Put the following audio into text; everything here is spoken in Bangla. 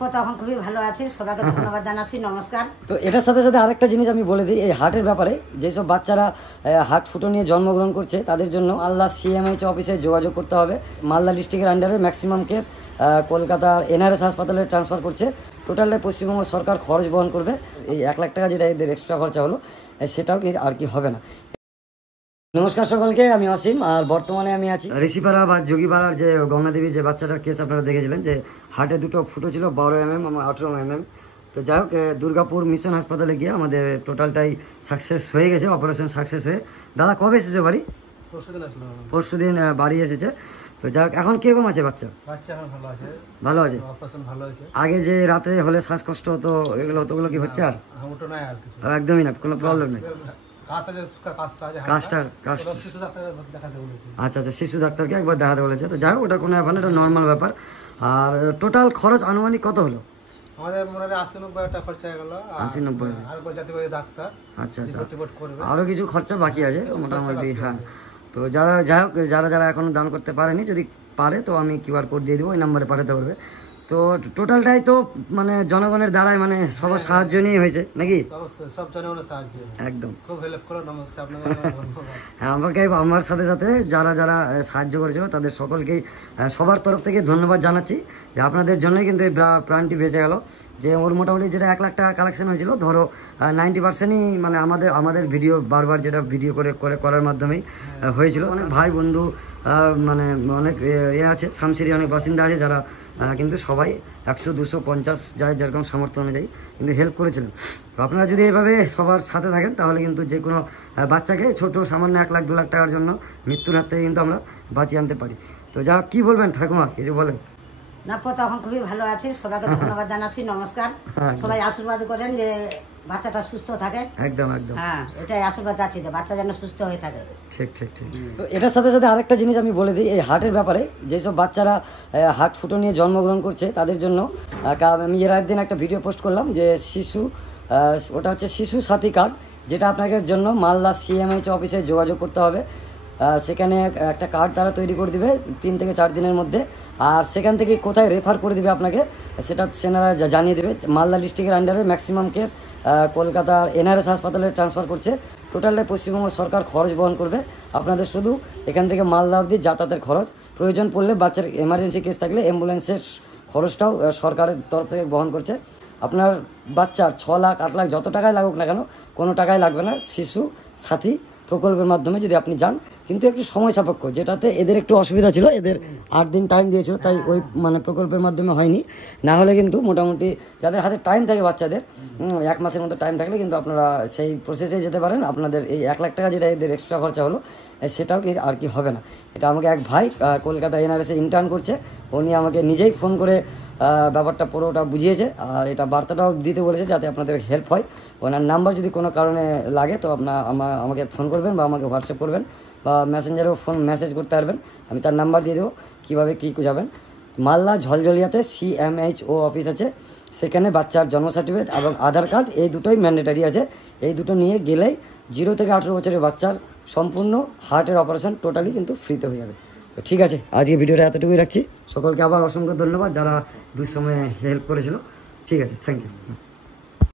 আপাতত এখন খুবই ভালো আছি, সবাইকে ধন্যবাদ জানাচ্ছি, নমস্কার। তো এটার সাথে সাথে আরেকটা জিনিস আমি বলে দিই, এই হার্টের ব্যাপারে যেসব বাচ্চারা হার্ট ফুটো নিয়ে জন্মগ্রহণ করছে তাদের জন্য আল্লাহ সিএমএইচ অফিসে যোগাযোগ করতে হবে। মালদা ডিস্ট্রিক্টের আন্ডারে ম্যাক্সিমাম কেস কলকাতার এনআরএস হাসপাতালে ট্রান্সফার করছে। টোটালটাই পশ্চিমবঙ্গ সরকার খরচ বহন করবে। এই 1 লাখ টাকা যেটা এদের এক্সট্রা খরচা হলো সেটাও আর কি হবে না। নমস্কার সকলকে, আমি অসীম। আর বর্তমানে আমি আছি ঋষিপাড়া বা যোগীপাড়ার যে গঙ্গাদেবী যে বাচ্চাটার কেস আপনারা দেখেছিলেন, যে হার্টে দুটো ফুটো ছিল 12 mm এবং 18 mm। তো যাই হোক, দুর্গাপুর মিশন হাসপাতালে গিয়ে আমাদের টোটালটাই সাকসেস হয়ে গেছে, অপারেশন সাকসেস হয়ে। দাদা কবে এসেছে বাড়ি? পরশুদিন বাড়ি এসেছে। তো যাই হোক, এখন কিরকম আছে বাচ্চা? ভালো আছে। আগে যে রাতে হলে শ্বাসকষ্ট হতো, এগুলো হতোগুলো কি হচ্ছে? আর একদমই না, কোনো প্রবলেম নেই। আচ্ছা আচ্ছা, শিশু ডাক্তারকে একবার দেখাতে বলেছে। তো যাই হোক, ওটা কোনো ব্যাপার না, এটা নর্মাল ব্যাপার। আর টোটাল খরচ আনুমানিক কত হলো? আমাদের মনে হয় 80-90 টাকা খরচা হয়ে গেল। 80-90। ডাক্তার আচ্ছা আচ্ছা, আরো কিছু খরচা বাকি আছে মোটামুটি। হ্যাঁ, তো যারা যাই হোক, যারা এখনো দান করতে পারেনি, যদি পারে তো আমি কিউআর কোড দিয়ে দিব, ওই নাম্বারে পাঠাতে পারবে। তো টোটালটাই তো মানে জনগণের দ্বারাই, মানে সবার সাহায্য নিয়ে হয়েছে নাকি? সব জনগণের সাহায্য, একদম খুব হেল্প করো। নমস্কার আপনাকে। হ্যাঁ, আমাকে আমার সাথে সাথে যারা সাহায্য করেছিল তাদের সকলকেই সবার তরফ থেকে ধন্যবাদ জানাচ্ছি, যে আপনাদের জন্যই কিন্তু এই প্রাণটি বেঁচে গেল। যে ওর মোটামুটি যেটা 1 লাখ টাকা কালেকশন হয়েছিল, ধরো 90%ই মানে আমাদের ভিডিও বারবার যেটা ভিডিও করার মাধ্যমেই হয়েছিল। অনেক ভাই বন্ধু মানে অনেক আছে, শামসিরি অনেক বাসিন্দা আছে, যারা কিন্তু সবাই 100, 200, 50 যার যেরকম সামর্থ্য অনুযায়ী কিন্তু হেল্প করেছিলেন। তো আপনারা যদি এইভাবে সবার সাথে থাকেন, তাহলে কিন্তু যে কোনো বাচ্চাকে ছোট সামান্য 1 লাখ 2 লাখ টাকার জন্য মৃত্যুর হাত থেকে কিন্তু আমরা বাঁচিয়ে আনতে পারি। তো যা কি বলবেন ঠাকুমা, কিছু বলেন? না, আপাতত এখন খুবই ভালো আছি, সবাইকে ধন্যবাদ জানাচ্ছি, নমস্কার। সবাই আশীর্বাদ করেন যে বাচ্চাটা সুস্থ থাকে। একদম একদম, হ্যাঁ, এটাই আশীর্বাদ চাচ্ছি, যে বাচ্চা যেন সুস্থ হয়ে থাকে। ঠিক ঠিক ঠিক। তো এটার সাথে সাথে আরেকটা জিনিস আমি বলে দিই, এই হার্টের ব্যাপারে যেসব বাচ্চারা হার্ট ফুটো নিয়ে জন্মগ্রহণ করছে তাদের জন্য আমি এর একদিন একটা ভিডিও পোস্ট করলাম, যে ওটা হচ্ছে শিশু সাথী কার্ড, যেটা আপনাকে জন্য মালদা সিএমএইচ অফিসে যোগাযোগ করতে হবে। সেখানে একটা কার্ড তারা তৈরি করে দিবে 3 থেকে 4 দিনের মধ্যে। আর সেখান থেকে কোথায় রেফার করে দিবে আপনাকে, সেটা সেনারা জানিয়ে দেবে। মালদা ডিস্ট্রিক্টের আন্ডারে ম্যাক্সিমাম কেস কলকাতার এনআরএস হাসপাতালে ট্রান্সফার করছে। টোটালটাই পশ্চিমবঙ্গ সরকার খরচ বহন করবে। আপনাদের শুধু এখান থেকে মালদা অবধি যাতায়াতের খরচ, প্রয়োজন পড়লে বাচ্চার এমার্জেন্সি কেস থাকলে অ্যাম্বুলেন্সের খরচটাও সরকারের তরফ থেকে বহন করছে। আপনার বাচ্চার 6 লাখ 8 লাখ যত টাকায় লাগুক না কেন, কোনো টাকাই লাগবে না শিশু সাথী প্রকল্পের মাধ্যমে যদি আপনি যান। কিন্তু একটু সময় সাপেক্ষ, যেটাতে এদের একটু অসুবিধা ছিল, এদের 8 দিন টাইম দিয়েছিল, তাই ওই মানে প্রকল্পের মাধ্যমে হয়নি। না হলে কিন্তু মোটামুটি যাদের হাতে টাইম থাকে, বাচ্চাদের 1 মাসের মতো টাইম থাকলে কিন্তু আপনারা সেই প্রসেসে যেতে পারেন। আপনাদের এই 1 লাখ টাকা যেটা এদের এক্সট্রা খরচা হলো সেটাও আর কি হবে না। এটা আমাকে এক ভাই কলকাতা এনআরএসে ইন্টার্ন করছে, উনি আমাকে নিজেই ফোন করে ব্যাপারটা পুরোটা বুঝিয়েছে, আর এটা বার্তাটাও দিতে বলেছে যাতে আপনাদের হেল্প হয়। ওনার নাম্বার যদি কোনো কারণে লাগে তো আমাকে ফোন করবেন বা আমাকে হোয়াটসঅ্যাপ করবেন বা মেসেঞ্জারেও মেসেজ করতে পারবেন। আমি তার নাম্বার দিয়ে দেবো, কীভাবে কী যাবেন। মালদা ঝলঝলিয়াতে সিএমএইচও অফিস আছে, সেখানে বাচ্চার জন্ম সার্টিফিকেট এবং আধার কার্ড, এই দুটোই ম্যান্ডেটারি আছে। এই দুটো নিয়ে গেলেই 0 থেকে 18 বছরের বাচ্চার সম্পূর্ণ হার্টের অপারেশন টোটালি কিন্তু ফ্রিতে হয়ে যাবে। তো ঠিক আছে, আজকে ভিডিওটা এতটুকুই রাখছি। সকলকে আবার অসংখ্য ধন্যবাদ যারা দুঃসময়ে হেল্প করেছিল। ঠিক আছে, থ্যাংক ইউ।